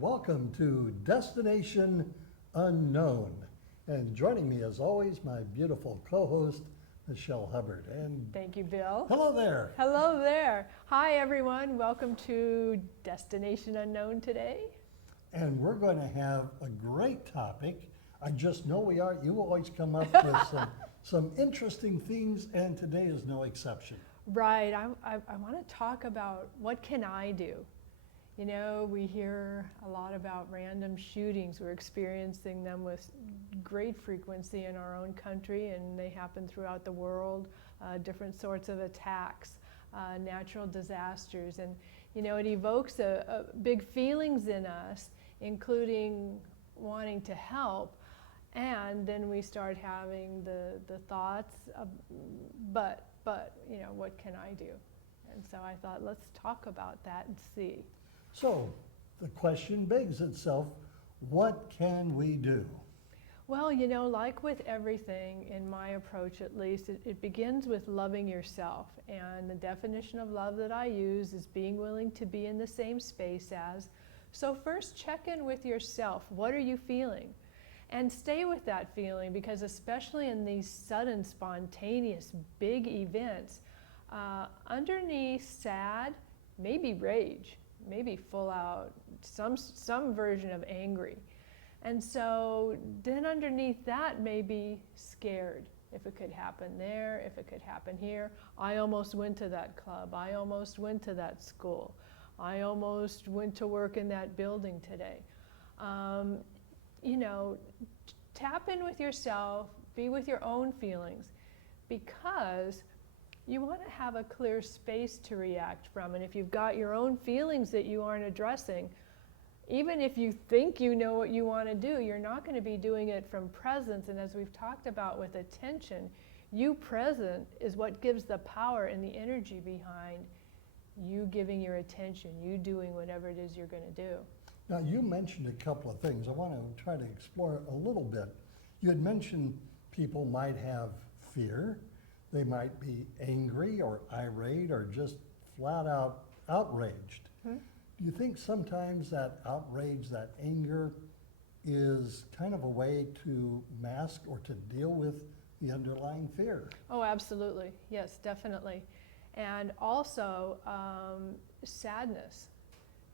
and welcome to Destination Unknown. And joining me as always, my beautiful co-host, Michelle Hubbard. And thank you, Bill. Hello there. Hello there. Hi, everyone. Welcome to Destination Unknown today. And we're going to have a great topic. I just know we are. You always come up with some interesting things, and today is no exception. Right. I want to talk about what can I do? You know, we hear a lot about random shootings. We're experiencing them with great frequency in our own country, and they happen throughout the world, different sorts of attacks, natural disasters. And, you know, it evokes a big feelings in us, including wanting to help. And then we start having the thoughts of, but, you know, what can I do? And so I thought, let's talk about that and see. So the question begs itself, what can we do? Well, you know, like with everything, in my approach at least, it begins with loving yourself. And the definition of love that I use is being willing to be in the same space as. So first check in with yourself. What are you feeling? And stay with that feeling, because especially in these sudden, spontaneous, big events, underneath sad, maybe rage, maybe full out, some version of angry. And so then underneath that may be scared. If it could happen there, if it could happen here. I almost went to that club. I almost went to that school. I almost went to work in that building today. You know, tap in with yourself, be with your own feelings, because you want to have a clear space to react from. And if you've got your own feelings that you aren't addressing, even if you think you know what you want to do, you're not going to be doing it from presence. And as we've talked about with attention, you present is what gives the power and the energy behind you giving your attention, you doing whatever it is you're going to do. Now, you mentioned a couple of things. I want to try to explore a little bit. You had mentioned people might have fear. They might be angry or irate or just flat out outraged. Hmm? Do you think sometimes that outrage, that anger, is kind of a way to mask or to deal with the underlying fear? Oh, absolutely. Yes, definitely. And also, sadness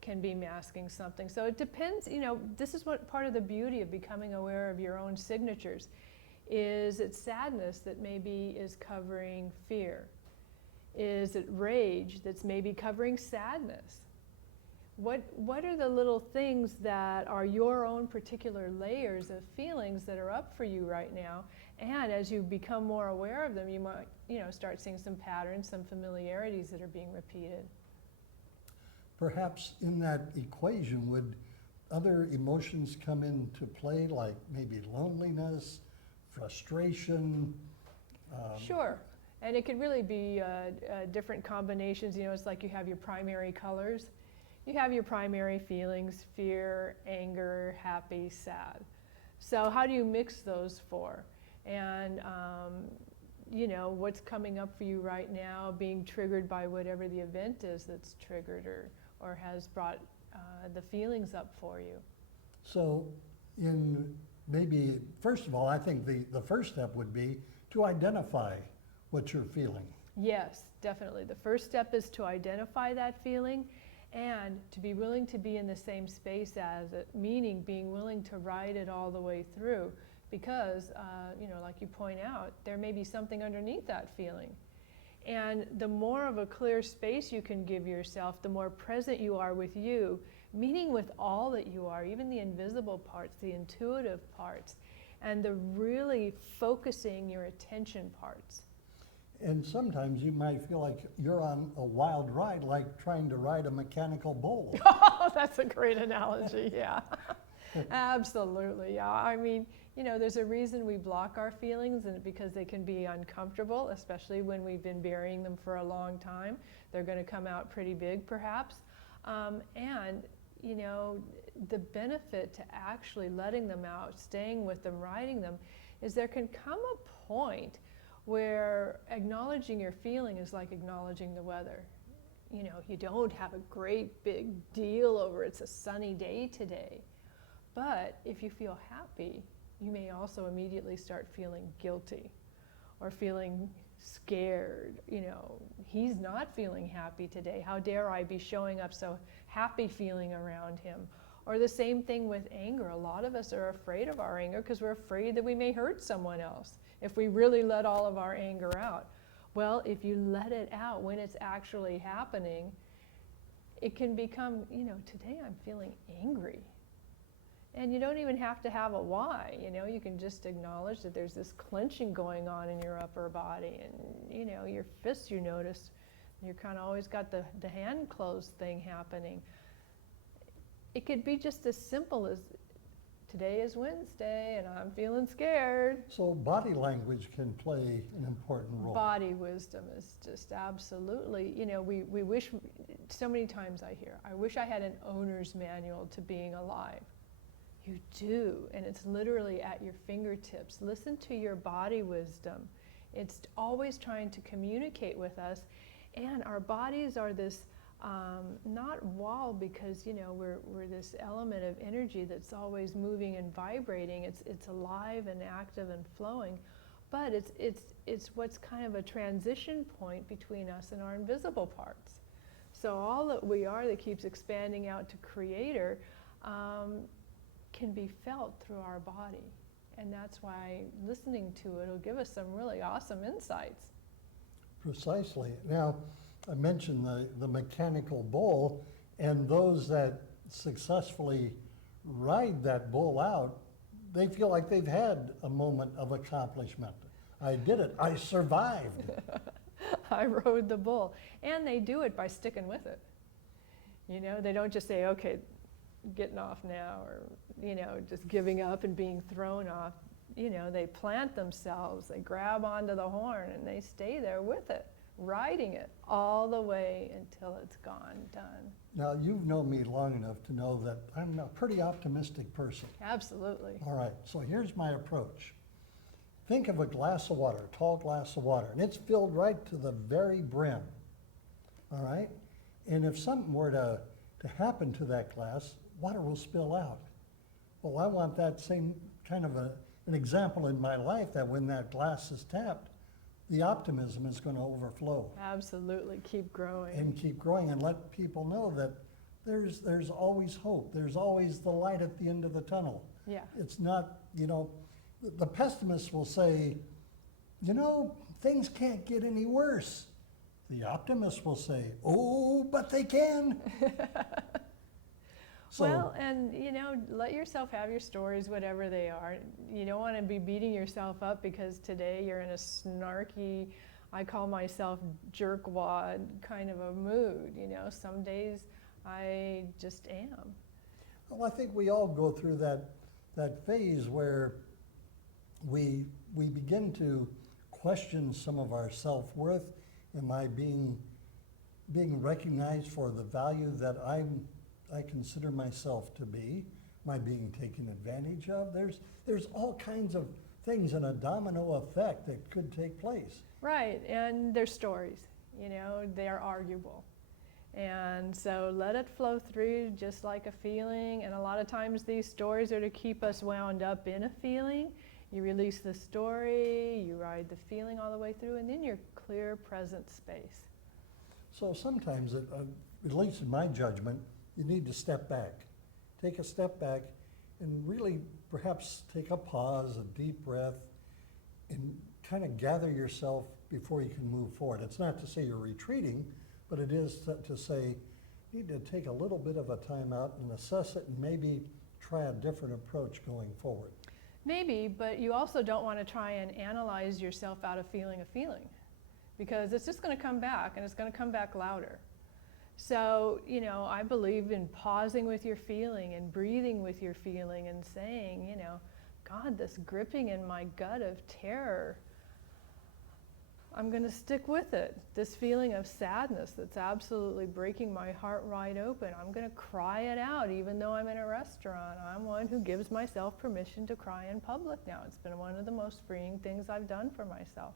can be masking something. So it depends, you know, this is what part of the beauty of becoming aware of your own signatures is. It's sadness that maybe is covering fear. Is it rage that's maybe covering sadness? What are the little things that are your own particular layers of feelings that are up for you right now? And as you become more aware of them, you might, you know, start seeing some patterns, some familiarities that are being repeated. Perhaps in that equation, would other emotions come into play, like maybe loneliness, frustration? Sure. And it could really be different combinations. You know, it's like you have your primary colors. You have your primary feelings: fear, anger, happy, sad. So how do you mix those four? And you know, what's coming up for you right now, being triggered by whatever the event is that's triggered or has brought the feelings up for you. So in maybe, first of all, I think the first step would be to identify what you're feeling. Yes, definitely. The first step is to identify that feeling and to be willing to be in the same space as it, meaning being willing to ride it all the way through. Because, you know, like you point out, there may be something underneath that feeling. And the more of a clear space you can give yourself, the more present you are with you, meaning with all that you are, even the invisible parts, the intuitive parts, and the really focusing your attention parts. And sometimes you might feel like you're on a wild ride, like trying to ride a mechanical bull. Oh, that's a great analogy, yeah. Absolutely, yeah. I mean, you know, there's a reason we block our feelings, and because they can be uncomfortable, especially when we've been burying them for a long time. They're going to come out pretty big, perhaps. And, you know, the benefit to actually letting them out, staying with them, riding them, is there can come a point where acknowledging your feeling is like acknowledging the weather. you don't have a great big deal over it's a sunny day today. But if you feel happy, you may also immediately start feeling guilty or feeling scared. He's not feeling happy today. How dare I be showing up so happy feeling around him? Or the same thing with anger. A lot of us are afraid of our anger because we're afraid that we may hurt someone else if we really let all of our anger out. Well, if you let it out when it's actually happening, it can become, today I'm feeling angry. And you don't even have to have a why, you can just acknowledge that there's this clenching going on in your upper body, and your fists, you notice, you're kind of always got the hand closed thing happening. It could be just as simple as, today is Wednesday and I'm feeling scared. So body language can play an important role. Body wisdom is just absolutely, we wish, so many times I wish I had an owner's manual to being alive. You do, and it's literally at your fingertips. Listen to your body wisdom. It's always trying to communicate with us, and our bodies are this, not wall, because we're this element of energy that's always moving and vibrating. It's alive and active and flowing, but it's what's kind of a transition point between us and our invisible parts. So all that we are that keeps expanding out to Creator can be felt through our body. And that's why listening to it will give us some really awesome insights. Precisely. Now, I mentioned the mechanical bull, and those that successfully ride that bull out, they feel like they've had a moment of accomplishment. I did it. I survived. I rode the bull. And they do it by sticking with it. They don't just say, okay, getting off now, or just giving up and being thrown off. They plant themselves, they grab onto the horn, and they stay there with it, riding it all the way until it's gone, done. Now, you've known me long enough to know that I'm a pretty optimistic person. Absolutely. All right, so here's my approach. Think of a glass of water, a tall glass of water, and it's filled right to the very brim. All right? And if something were to happen to that glass, water will spill out. Well, I want that same kind of an example in my life, that when that glass is tapped, the optimism is going to overflow. Absolutely, keep growing. And keep growing, and let people know that there's always hope. There's always the light at the end of the tunnel. Yeah. It's not, the pessimists will say, things can't get any worse. The optimists will say, oh, but they can. So, well, and let yourself have your stories, whatever they are. You don't want to be beating yourself up because today you're in a snarky, I call myself jerkwad kind of a mood. Some days I just am. well, I think we all go through that phase where we begin to question some of our self-worth. Am I being recognized for the value that I consider myself to be? Am I being taken advantage of? There's all kinds of things in a domino effect that could take place. Right, and they're stories, they're arguable. And so let it flow through just like a feeling, and a lot of times these stories are to keep us wound up in a feeling. You release the story, you ride the feeling all the way through, and then you're clear present space. So sometimes, at least in my judgment, you need to step back. Take a step back and really perhaps take a pause, a deep breath, and kind of gather yourself before you can move forward. It's not to say you're retreating, but it is to say you need to take a little bit of a time out and assess it and maybe try a different approach going forward. Maybe, but you also don't want to try and analyze yourself out of feeling a feeling, because it's just going to come back, and it's going to come back louder. So, I believe in pausing with your feeling and breathing with your feeling and saying, God, this gripping in my gut of terror, I'm going to stick with it. This feeling of sadness that's absolutely breaking my heart wide open, I'm going to cry it out even though I'm in a restaurant. I'm one who gives myself permission to cry in public now. It's been one of the most freeing things I've done for myself.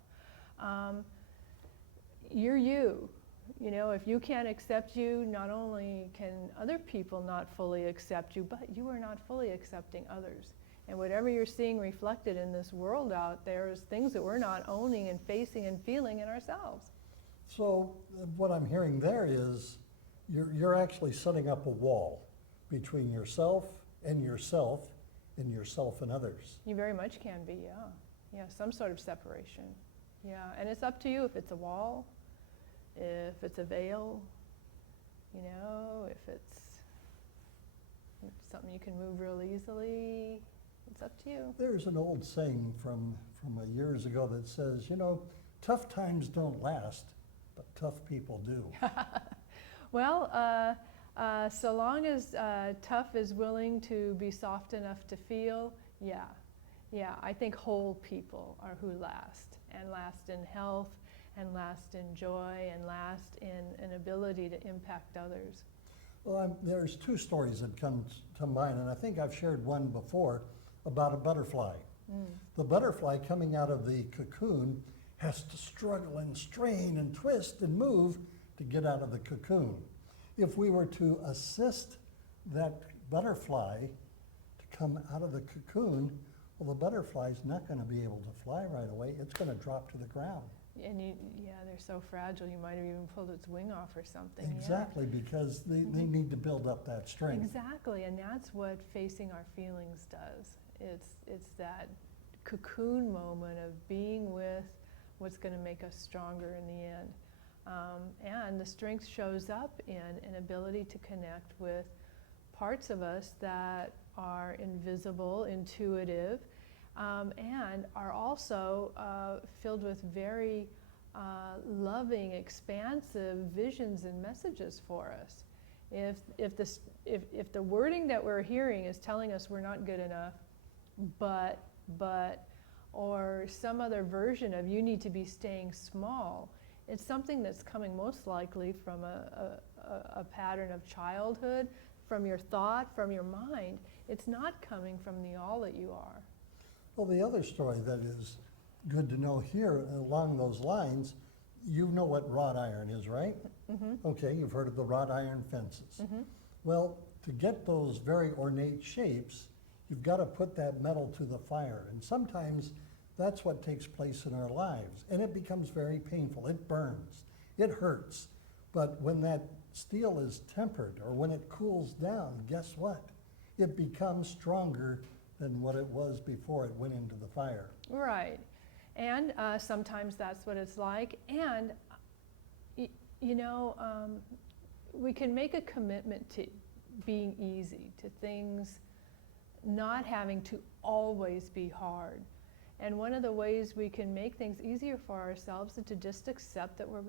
You're you. You know, if you can't accept you, not only can other people not fully accept you, but you are not fully accepting others. And whatever you're seeing reflected in this world out there is things that we're not owning and facing and feeling in ourselves. So what I'm hearing there is you're actually setting up a wall between yourself and yourself and others. You very much can be, yeah. Yeah, some sort of separation. Yeah, and it's up to you if it's a wall, if it's a veil, you know, if it's something you can move real easily. It's up to you. There's an old saying from years ago that says, you know, tough times don't last, but tough people do. Well, so long as tough is willing to be soft enough to feel, yeah, I think whole people are who last, and last in health, and last in joy, and last in an ability to impact others. Well, there's two stories that come to mind, and I think I've shared one before about a butterfly. The butterfly coming out of the cocoon has to struggle and strain and twist and move to get out of the cocoon. If we were to assist that butterfly to come out of the cocoon, well, the butterfly's not going to be able to fly right away. It's going to drop to the ground. And yeah, they're so fragile, you might have even pulled its wing off or something. Exactly, yeah. Because they need to build up that strength. Exactly, and that's what facing our feelings does. It's that cocoon moment of being with what's going to make us stronger in the end. And the strength shows up in an ability to connect with parts of us that are invisible, intuitive, and are also filled with very loving, expansive visions and messages for us. If the wording that we're hearing is telling us we're not good enough, but, or some other version of you need to be staying small, it's something that's coming most likely from a pattern of childhood, from your thought, from your mind. It's not coming from the all that you are. Well, the other story that is good to know here along those lines, you know what wrought iron is, right? Mm-hmm. Okay, you've heard of the wrought iron fences. Mm-hmm. Well, to get those very ornate shapes, you've got to put that metal to the fire. And sometimes that's what takes place in our lives. And it becomes very painful. It burns. It hurts. But when that steel is tempered or when it cools down, guess what? It becomes stronger than what it was before it went into the fire. Right. And sometimes that's what it's like. And, you know, we can make a commitment to being easy, to things not having to always be hard. And one of the ways we can make things easier for ourselves is to just accept that we're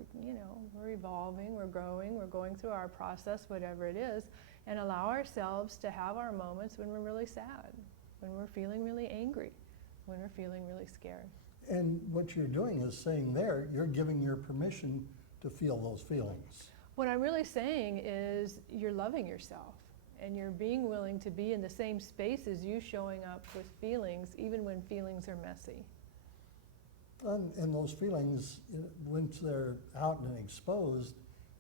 evolving, we're growing, we're going through our process, whatever it is, and allow ourselves to have our moments when we're really sad, when we're feeling really angry, when we're feeling really scared. And what you're doing is saying there, you're giving your permission to feel those feelings. What I'm really saying is you're loving yourself. And you're being willing to be in the same space as you, showing up with feelings, even when feelings are messy. And those feelings, once they're out and exposed,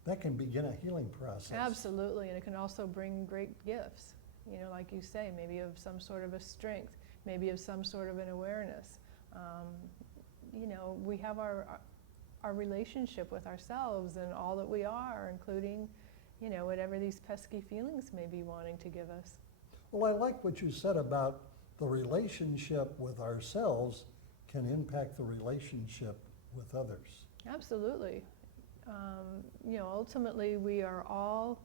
that can begin a healing process. Absolutely, and it can also bring great gifts. You know, like you say, maybe of some sort of a strength, maybe of some sort of an awareness. You know, we have our relationship with ourselves and all that we are, including, you know, whatever these pesky feelings may be wanting to give us. Well, I like what you said about the relationship with ourselves can impact the relationship with others. Absolutely. You know, ultimately we are all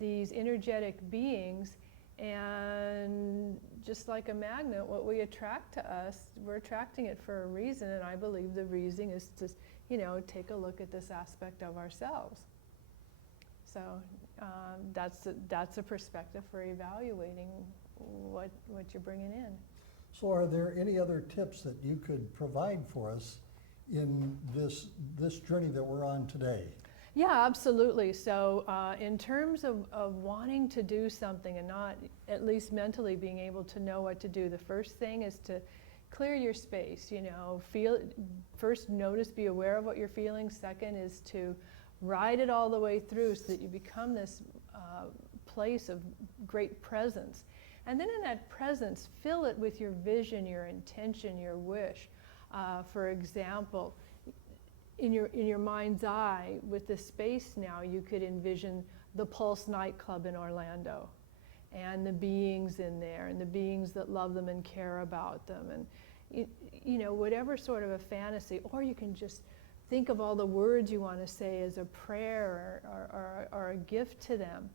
these energetic beings, and just like a magnet, what we attract to us, we're attracting it for a reason, and I believe the reason is to, you know, take a look at this aspect of ourselves. So that's a perspective for evaluating what you're bringing in. So are there any other tips that you could provide for us in this journey that we're on today? Yeah, absolutely. So in terms of wanting to do something and not, at least mentally, being able to know what to do, the first thing is to clear your space. You know, first notice, be aware of what you're feeling. Second is to ride it all the way through so that you become this place of great presence. And then in that presence, fill it with your vision, your intention, your wish. For example, in your mind's eye, with the space now, you could envision the Pulse nightclub in Orlando, and the beings in there, and the beings that love them and care about them, and you know, whatever sort of a fantasy. Or you can just think of all the words you want to say as a prayer or a gift to them.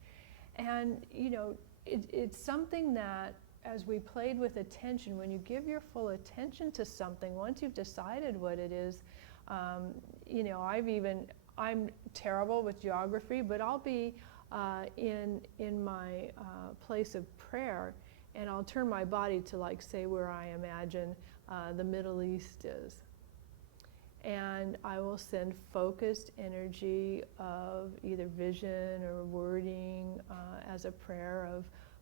And you know, it's something that, as we played with attention, when you give your full attention to something, once you've decided what it is, you know, I'm terrible with geography, but I'll be in my place of prayer, and I'll turn my body to, like, say, where I imagine the Middle East is. And I will send focused energy of either vision or wording as a prayer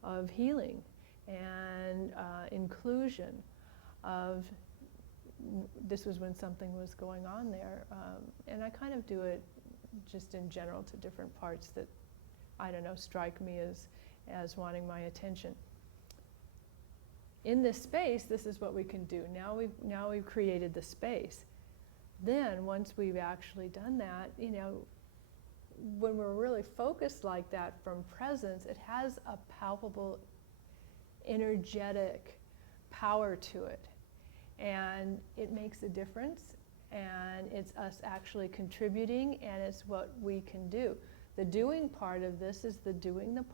of healing and inclusion of, this was when something was going on there. And I kind of do it just in general to different parts that, I don't know, strike me as wanting my attention. In this space, this is what we can do. Now we've created the space. Then, once we've actually done that, you know, when we're really focused like that from presence, it has a palpable, energetic power to it. And it makes a difference, and it's us actually contributing, and it's what we can do. The doing part of this is the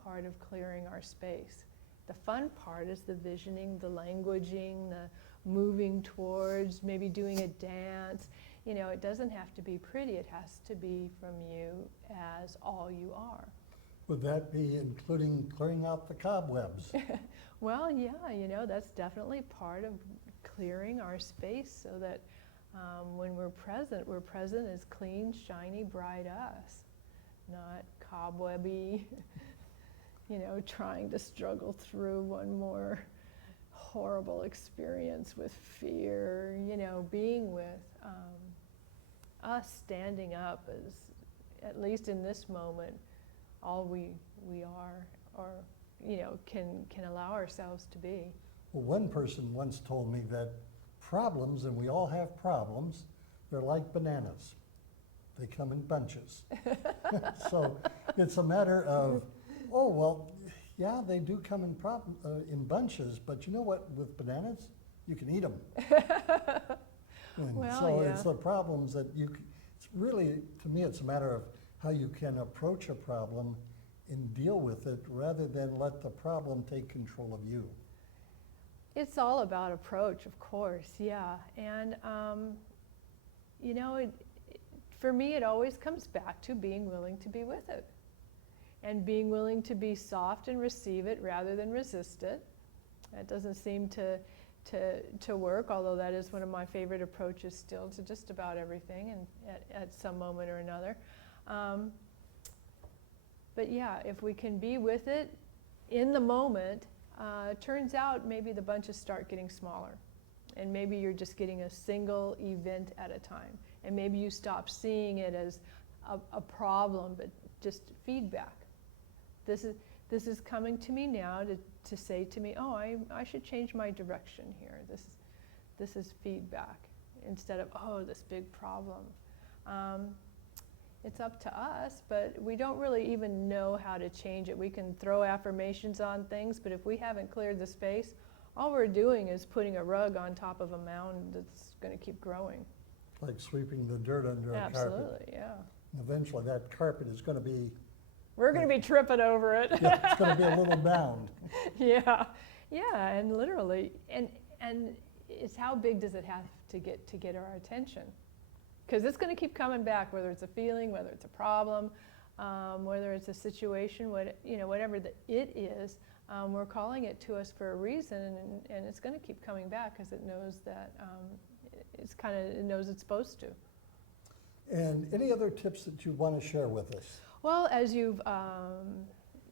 part of clearing our space. The fun part is the visioning, the languaging, the moving towards, maybe doing a dance. You know, it doesn't have to be pretty, it has to be from you as all you are. Would that be including clearing out the cobwebs? Well, yeah, you know, that's definitely part of clearing our space, so that when we're present as clean, shiny, bright us, not cobwebby, you know, trying to struggle through one more horrible experience with fear, you know, being with us standing up as, at least in this moment, all we are, or, you know, can allow ourselves to be. Well, one person once told me that problems, and we all have problems, they're like bananas. They come in bunches. So it's a matter of, oh, well, yeah, they do come in bunches, but you know what, with bananas, you can eat them. Well, so yeah. it's the problems that it's really, to me, it's a matter of how you can approach a problem and deal with it, rather than let the problem take control of you. It's all about approach, of course, yeah. And, you know, for me, it always comes back to being willing to be with it. And being willing to be soft and receive it rather than resist it. That doesn't seem to work, although that is one of my favorite approaches still to just about everything, and at some moment or another. But yeah, if we can be with it in the moment, turns out maybe the bunches start getting smaller. And maybe you're just getting a single event at a time. And maybe you stop seeing it as a problem, but just feedback. This is coming to me now to say to me, oh, I should change my direction here. This is feedback, instead of, oh, this big problem. It's up to us, but we don't really even know how to change it. We can throw affirmations on things, but if we haven't cleared the space, all we're doing is putting a rug on top of a mound that's going to keep growing. Like sweeping the dirt under a carpet. Absolutely, yeah. And eventually that carpet is going to be... We're going to be tripping over it. Yeah, it's going to be a little bound. Yeah, and literally, and it's how big does it have to get our attention? Because it's going to keep coming back, whether it's a feeling, whether it's a problem, whether it's a situation, whatever the it is. We're calling it to us for a reason, and it's going to keep coming back because it knows that it knows it's supposed to. And any other tips that you want to share with us? Well, as you've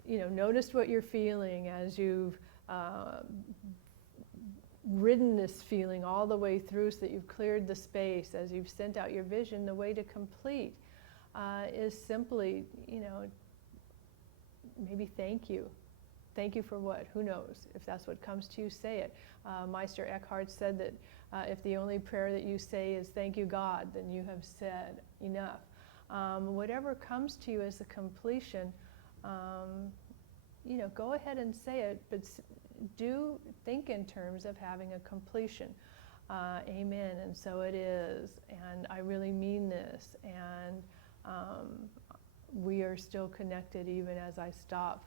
noticed what you're feeling, as you've ridden this feeling all the way through so that you've cleared the space, as you've sent out your vision, the way to complete is simply, maybe thank you. Thank you for what? Who knows? If that's what comes to you, say it. Meister Eckhart said that if the only prayer that you say is thank you, God, then you have said enough. Whatever comes to you as a completion, go ahead and say it, but do think in terms of having a completion. Amen, and so it is, and I really mean this, and we are still connected even as I stop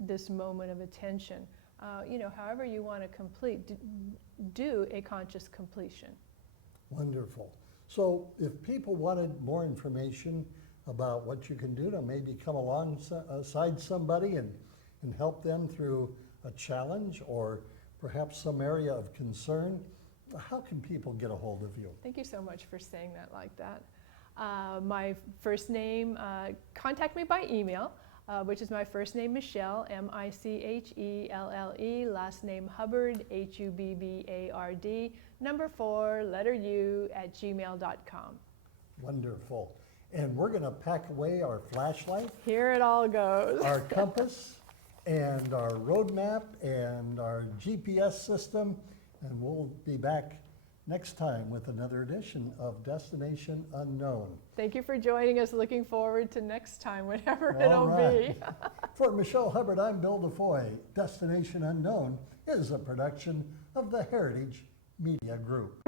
this moment of attention. However you want to complete, do a conscious completion. Wonderful. So if people wanted more information about what you can do to maybe come alongside somebody and help them through a challenge or perhaps some area of concern, how can people get a hold of you? Thank you so much for saying that like that. My first name, contact me by email, which is my first name Michelle, Michelle, last name Hubbard, Hubbard, number 4, letter U, @gmail.com. Wonderful. And we're going to pack away our flashlight, Here it all goes. our compass, and our roadmap, and our GPS system, and we'll be back next time with another edition of Destination Unknown. Thank you for joining us. Looking forward to next time, whatever All it'll right. be. For Michelle Hubbard, I'm Bill DeFoi. Destination Unknown is a production of the Heritage Medía-Group.